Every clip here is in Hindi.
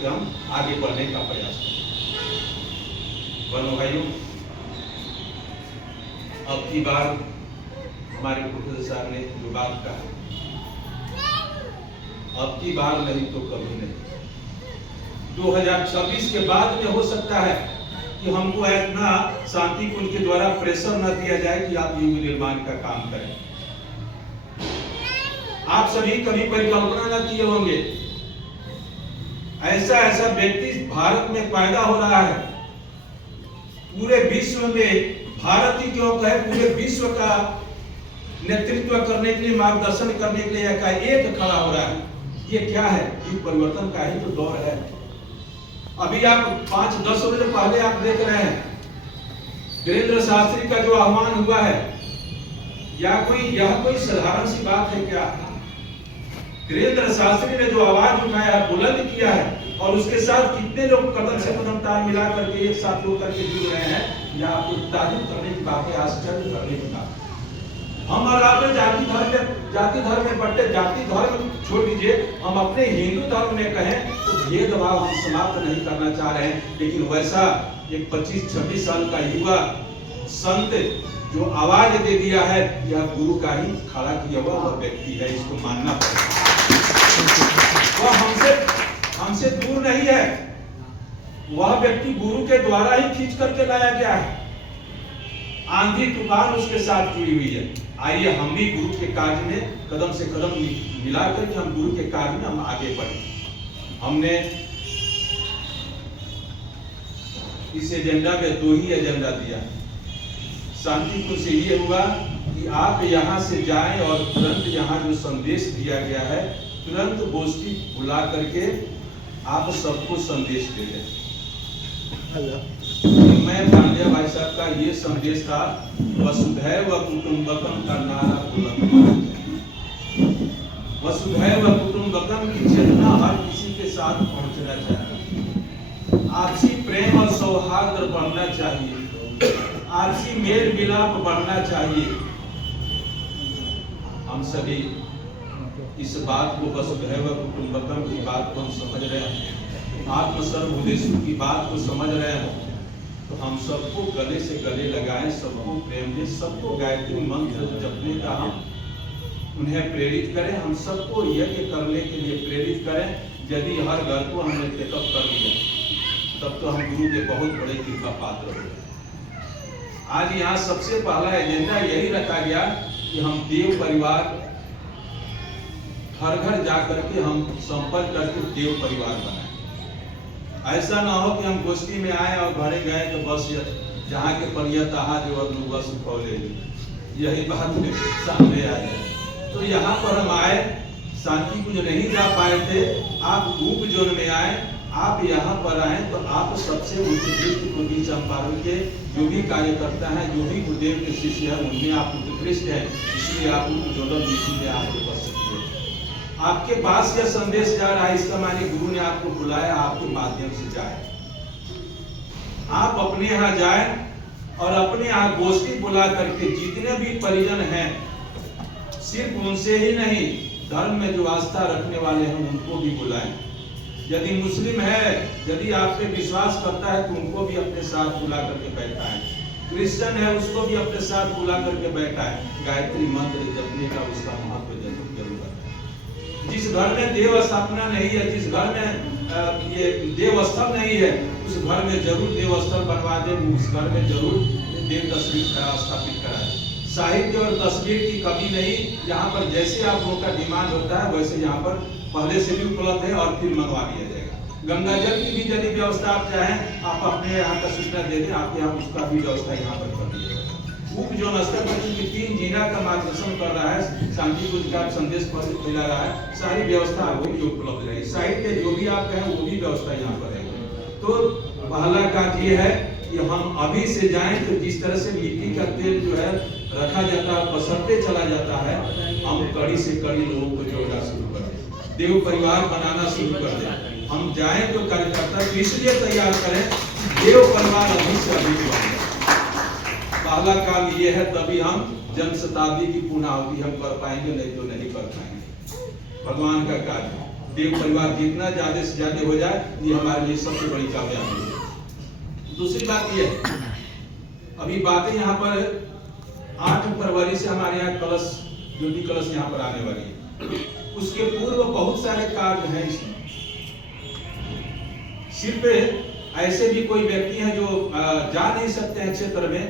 करके हम आगे बढ़ने का प्रयास करें। बहनों भाइयों, अब की बार हमारे प्रोफेसर साहब ने जो बात कहा, अब की बार नहीं तो कभी नहीं। 2026 के बाद में हो सकता है कि हमको इतना शांति कुंज के द्वारा प्रेशर न दिया जाए कि आप युग निर्माण का काम करें। आप सभी कभी परिकल्पना न किए होंगे, ऐसा व्यक्ति भारत में पैदा हो रहा है। पूरे विश्व में, भारत ही क्यों कहे, पूरे विश्व का नेतृत्व करने के लिए, मार्गदर्शन करने के लिए एक खड़ा हो रहा है। ये क्या है? युग परिवर्तन का ही तो दौर है। अभी आप 5-10 वर्ष पहले आप देख रहे हैं वीरेंद्र शास्त्री का जो आह्वान हुआ है, यह कोई साधारण सी बात है क्या? वीरेंद्र शास्त्री ने जो आवाज उठाया, बुलंद किया है, और उसके साथ कितने लोग कदम से कदम ताल मिला करके एक साथ होकर के जुड़ रहे हैं, यह आपको तारीफ करने की बात है, आश्चर्य करने की बात है। हम और आप जाति धर्म में बंटे, जाति धर्म छोड़ दीजिए, हम अपने हिंदू धर्म में कहें तो भेदभाव हम समाप्त नहीं करना चाह रहे हैं। लेकिन वैसा एक 25-26 साल का युवा संत जो आवाज दे दिया है, यह गुरु का ही खड़ा किया हुआ वह व्यक्ति है, इसको मानना पड़ेगा। वह हमसे दूर नहीं है, वह व्यक्ति गुरु के द्वारा ही खींच करके लाया गया है। आंधी तूफान उसके साथ जुड़ी हुई है। आइए हम भी गुरु के कार्य में कदम से कदम मिला करके हम गुरु के कार्य में हम आगे बढ़े। हमने इस एजेंडा में 2 ही एजेंडा दिया। शांति कुंज से ये हुआ कि आप यहाँ से जाएं और तुरंत यहाँ जो संदेश दिया गया है, तुरंत गोष्ठी बुला करके आप सबको संदेश दे दें। मैं पांड्या भाई साहब का ये संदेश था, वसुधैव कुटुंबकम का नारा बुलंद, वसुधैव कुटुंबकम की चेतना हर किसी के साथ पहुंचना चाहिए। आपसी प्रेम और सौहार्द बढ़ना चाहिए, आपसी मेल मिलाप बढ़ना चाहिए। हम सभी इस बात को, वसुधैव कुटुंबकम की बात को हम समझ रहे हैं, आत्मसर्वोदेशु की बात को समझ रहे हैं, तो हम सबको गले से गले लगाएं, सबको प्रेम दें, सबको गायत्री मंत्र जपने का हम उन्हें प्रेरित करें, हम सबको यज्ञ करने के लिए प्रेरित करें। यदि हर घर को हमने टेकअप कर लिया, तब तो हम गुरु के बहुत बड़े कृपा पात्र हो गए। आज यहाँ सबसे पहला एजेंडा यही रखा गया कि हम देव परिवार घर घर जाकर के हम संपर्क करके देव परिवार बनाए। ऐसा ना हो कि हम गोष्ठी में आए और घरे गए तो बस जहाँ के परिया तहा जो बस खोले, यही बात सामने आ जाए। तो यहाँ पर हम आए, शांति कुंज नहीं जा पाए थे, आप रूप जोन में आए, आप यहाँ पर आए तो आप सबसे उत्कृष्ट पूर्वी चंपारण के जो भी कार्यकर्ता हैं, जो भी गुरुदेव के शिष्य हैं, उनमें आप उत्कृष्ट हैं, इसलिए आप जोनल मीटिंग में आप उपस्थित हुए। आपके पास यह संदेश जा रहा है, इसका माने गुरु ने आपको बुलाया, आपके माध्यम से जाए। आप अपने यहाँ जाए और अपने यहाँ गोष्ठी बुला करके जितने भी परिजन हैं, सिर्फ उनसे ही नहीं, धर्म में जो आस्था रखने वाले हैं उनको भी बुलाएं। यदि मुस्लिम है, यदि आप पे विश्वास करता है तो उनको भी अपने साथ बुला करके बैठाएं। क्रिश्चियन है, उसको भी अपने साथ बुला करके बैठाएं। गायत्री मंत्र जपने का उसका महत्व जरूर है। जिस घर में देव स्थापना नहीं है, जिस घर में ये देव स्थल नहीं है, उस घर में जरूर देव स्थल बनवा दे, उस घर में जरूर देव तस्वीर स्थापित कराए। साहित्य और तस्वीर की कमी नहीं, यहाँ पर जैसे आप लोगों का डिमांड होता है वैसे यहाँ पर पहले से भी उपलब्ध है और फिर मंगवा दिया जाएगा। गंगा जल की भी यदि व्यवस्था आप चाहें, आप अपने यहाँ का सूचना दे दें, आपके यहाँ उसका भी व्यवस्था यहाँ पर कर दिया जाएगा। उप जो स्तर पर 3 जिला का मार्गदर्शन कर रहा है, शांति कुंज का संदेश फैला रहा है, सारी व्यवस्था आपको भी उपलब्ध रहेगी। साहित्य जो भी आप कहें वो भी व्यवस्था यहाँ पर रहेगी। तो पहला काम ये है कि हम अभी से जाएं तो जिस तरह से मिट्टी का तेल जो है रखा जाता है, पसरते चला जाता है, हम कड़ी से कड़ी लोगों को जोड़ना शुरू कर दें, देव परिवार बनाना शुरू कर दें। हम जाएं तो कार्यकर्ता को इसलिए तैयार करें, देव परिवार अभी से अभी बने। पहला काम ये है, तभी हम जन्म शताब्दी की पूर्णाहुति हम कर पाएंगे, नहीं तो नहीं कर पाएंगे। भगवान का कार्य देव परिवार जितना ज्यादा से ज्यादा हो जाए, ये हमारे लिए सबसे बड़ी कामयाबी है। दूसरी बात ये है, अभी बातें यहाँ पर 8 फरवरी से हमारे यहाँ कलश, ज्योति कलश यहाँ पर आने वाली है। उसके पूर्व बहुत सारे कार्य हैं इसमें। सिर्फ ऐसे भी कोई व्यक्ति हैं जो जा नहीं सकते हैं क्षेत्र में,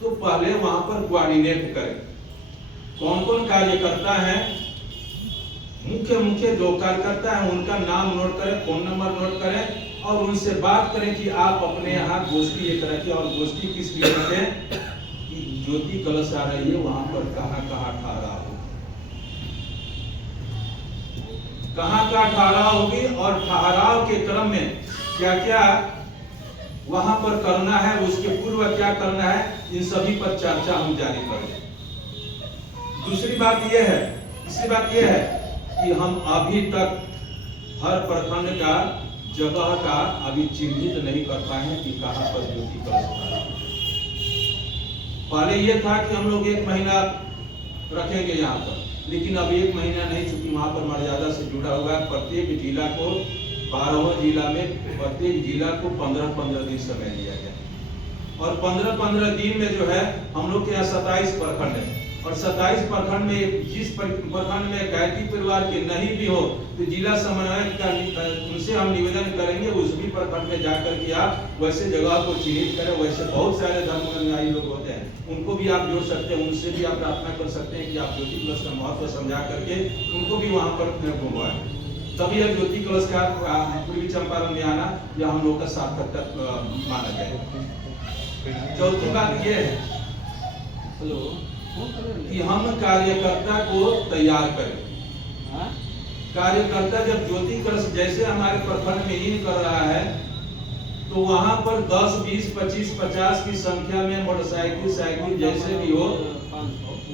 तो पहले वहां पर कोऑर्डिनेट करें कौन कौन कार्यकर्ता है, मुख्य जो कार्यकर्ता है उनका नाम नोट करें, फोन नंबर नोट करें और उनसे बात करें कि आप अपने यहाँ गोष्ठी एक रखें। और गोष्ठी किस लिए रखें कि ज्योति कलश आ रही है, वहां पर कहाँ ठहराव हो, कहाँ ठहराव होगी और ठहराव के क्रम में क्या क्या वहां पर करना है, उसके पूर्व क्या करना है, इन सभी पर चर्चा हम जारी करें। तीसरी बात यह है कि हम अभी तक हर प्रखंड का जगह का अभी चिन्हित नहीं कर पाए हैं कि कहां पर ज्योति कलश है। पहले यह था कि हम लोग 1 महीना रखेंगे यहाँ पर, लेकिन अब 1 महीना नहीं, चूंकि वहां पर मर्यादा से जुड़ा हुआ है। प्रत्येक जिला को 12 जिला में प्रत्येक जिला को 15-15 दिन समय दिया गया और 15-15 दिन में जो है हम लोग के यहाँ 27 प्रखंड है और 27 प्रखंड में जिस प्रखंड में गायत्री परिवार के नहीं भी हो तो जिला समन्वयक का उनसे हम निवेदन करेंगे उस भी प्रखंड में जाकर के आप वैसे जगह को चिन्हित करें। वैसे बहुत सारे धर्म अनुयायी लोग होते हैं, उनको भी आप जोड़ सकते हैं, उनसे भी आप प्रार्थना कर सकते हैं कि आप ज्योति कलश का महत्व समझा करके उनको भी वहां पर घुमवाएं। तभी यह ज्योति कलश का पूर्वी चंपारण में आना यह हम लोग का सार्थक माना गया। चौथी बात यह है कि हम कार्यकर्ता को तैयार करें। कार्यकर्ता जब ज्योति कलश जैसे हमारे प्रखंड में इन कर रहा है तो वहां पर 10, 20, 25, 50 की संख्या में मोटरसाइकिल साइकिल जैसे भी हो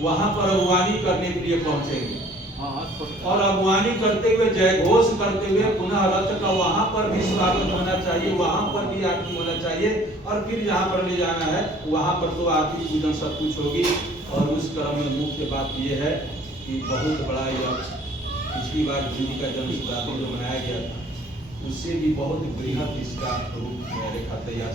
वहां पर अगवानी करने के लिए पहुंचेंगे और अगवानी करते हुए जय घोष करते हुए पुनः रथ का वहां पर भी स्वागत होना चाहिए, वहां पर भी आरती होना चाहिए और फिर जहां पर ले जाना है वहां पर तो आरती पूजन सब कुछ होगी। और उस क्रम में मुख्य बात यह है कि बहुत बड़ा यह पिछली बार ज्योति का जन्म शताब्दी जो मनाया गया था उससे भी बहुत बृहद इसका रूप रेखा तैयार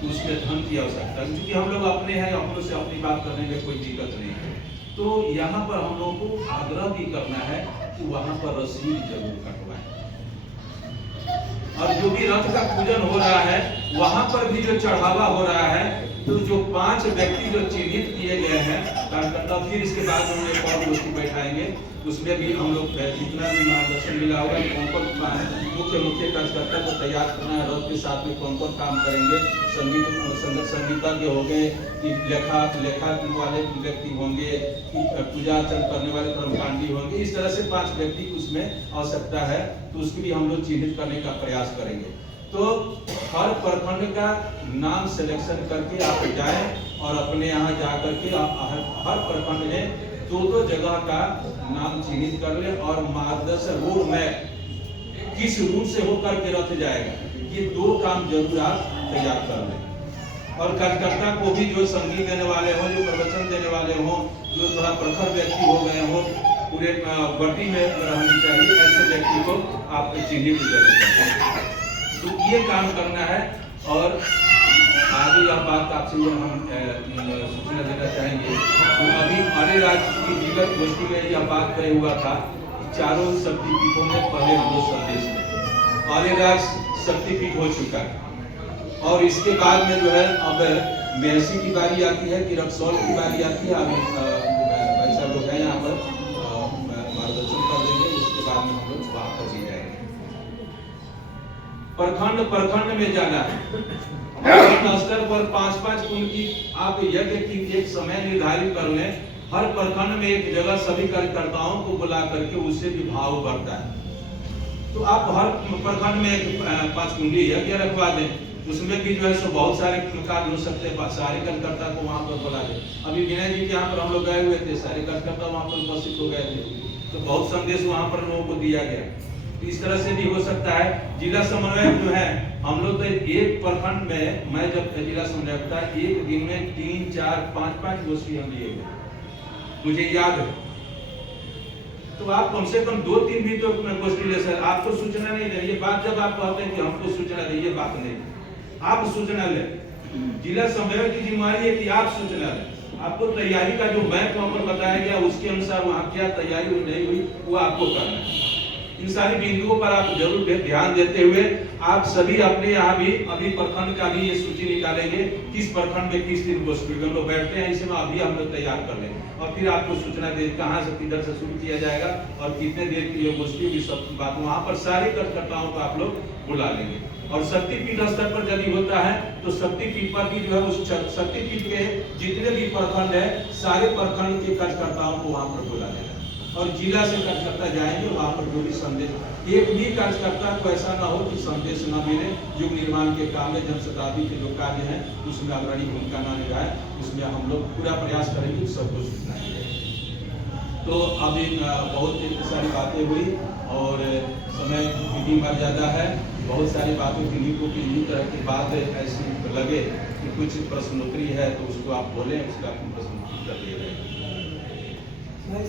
तो उसमें धन की आवश्यकता, क्योंकि हम लोग अपने हैं, अपनों से अपनी बात करने में कोई दिक्कत नहीं है। तो यहाँ पर हम लोगों को आग्रह भी करना है कि वहां पर रसीद जरूर कटवाएं और जो भी रथ का पूजन हो रहा है वहां पर भी जो चढ़ावा हो रहा है तो जो 5 व्यक्ति जो चिन्हित किए गए हैं कार्यकर्ता, फिर इसके बाद हम एक और गोष्ठी बैठाएंगे, उसमें भी हम लोग जितना भी मार्गदर्शन मिला होगा कौन मुख्य कार्यकर्ता को तैयार करना है, रथ के साथ में कौन कौन काम करेंगे, संगीतज्ञ हो गए, लेखा वाले व्यक्ति होंगे, पूजा अर्चन करने वाले कर्मकांडी होंगे, इस तरह से 5 व्यक्ति की उसमें आवश्यकता है। तो उसके लिए हम लोग चिन्हित करने का प्रयास करेंगे। तो हर प्रखंड का नाम सिलेक्शन करके आप जाएं और अपने यहाँ जाकर के हर प्रखंड में 2-2 जगह का नाम चिन्हित कर लें और मार्गदर्शन रोड मैप किस रूट से होकर के रथ जाएगा, ये 2 काम जरूर आप तैयार कर लें। और कार्यकर्ता को भी जो संगीत देने वाले हों, जो प्रवचन देने वाले हों, जो थोड़ा प्रखर व्यक्ति हो गए हों, पूरे वर्दी में रहनी चाहिए, ऐसे व्यक्ति को आप चिन्हित करें। तो ये काम करना है। और आगे यह बात आपसे हम सूचना देना चाहेंगे तो अभी हमारे राज्य की विगत गोष्ठी में यह बात तय हुआ था कि चारों शक्तिपीठों में पहले हम लोग संदेश में हमारे राज्य शक्तिपीठ हो चुका है और इसके बाद में जो है अब मेहसी की बारी आती है कि रक्सौल की बारी आती है। अभी भाई साहब लोग हैं यहाँ पर मार्गदर्शन कर देंगे, उसके बाद में हम लोग वहां पर जाएंगे। प्रखंड में जाना है स्तर पर 5-5 कुंड की आप यज्ञ की एक समय निर्धारित कर लें। हर प्रखंड में एक जगह सभी कार्यकर्ताओं को बुला करके उससे भी भाव बढ़ता है। तो आप हर प्रखंड में 5 कुंडी यज्ञ रखवा दें, उसमें भी जो है सो बहुत सारे कार्य हो सकते हैं, सारे कार्यकर्ता को वहां पर बुला दें। अभी विनय जी के यहाँ पर हम लोग गए हुए थे, सारे कार्यकर्ता वहां पर उपस्थित हो गए थे, तो बहुत संदेश वहां पर लोगों को दिया गया। इस तरह से भी हो सकता है। जिला समन्वयक जो है हम लोग तो एक प्रखंड में, मैं जब जिला समन्वयक था, एक दिन में 3, 4, 5 गोष्ठी हम लिए गए, मुझे याद है। तो आप कम से कम 2-3 भी तो गोष्ठी ले सकते। आपको सूचना नहीं दे, ये बात जब आप कहते हैं कि हमको सूचना दे, ये बात नहीं, आप सूचना ले। जिला समन्वय की जिम्मेदारी है कि आप सूचना लें। आपको तैयारी का जो बैंक नंबर बताया गया उसके अनुसार वहाँ क्या तैयारी हुई नहीं हुई वो आपको करना है। इन सारी बिंदुओं पर आप जरूर ध्यान देते हुए आप सभी अपने यहाँ भी अभी प्रखंड का भी ये सूची निकालेंगे, किस प्रखंड में किस दिन गोष्ठी हम लोग बैठते हैं, इसे में अभी हम लोग तैयार कर लेंगे और फिर आपको सूचना दे कहाँ से किधर से शुरू किया जाएगा और कितने देर की ये गोष्ठी की सब बात वहाँ पर सारे कार्यकर्ताओं को आप लोग बुला लेंगे। और शक्तिपीठ स्तर पर यदि होता है तो शक्तिपीठ पर भी जो है उस शक्तिपीठ के जितने भी प्रखंड है सारे प्रखंड के कार्यकर्ताओं को वहाँ पर बुला लेना और जिला से कार्यकर्ता जाएंगे वहाँ पर जो भी संदेश, एक भी कार्यकर्ता को ऐसा ना हो कि संदेश न मिले। युग निर्माण के काम में जनशताब्दी के जो कार्य हैं उसमें अग्रणी भूमिका न निभाए, उसमें हम लोग पूरा प्रयास करेंगे सबको सूचना देंगे। तो अभी बहुत सारी बातें हुई और समय भी मर्यादा है, बहुत सारी बातों की किन्हीं तरह की बात ऐसी लगे कि कुछ प्रश्नोत्तरी है तो उसको आप बोलें, उसका प्रश्न उत्तर दे रहे हैं।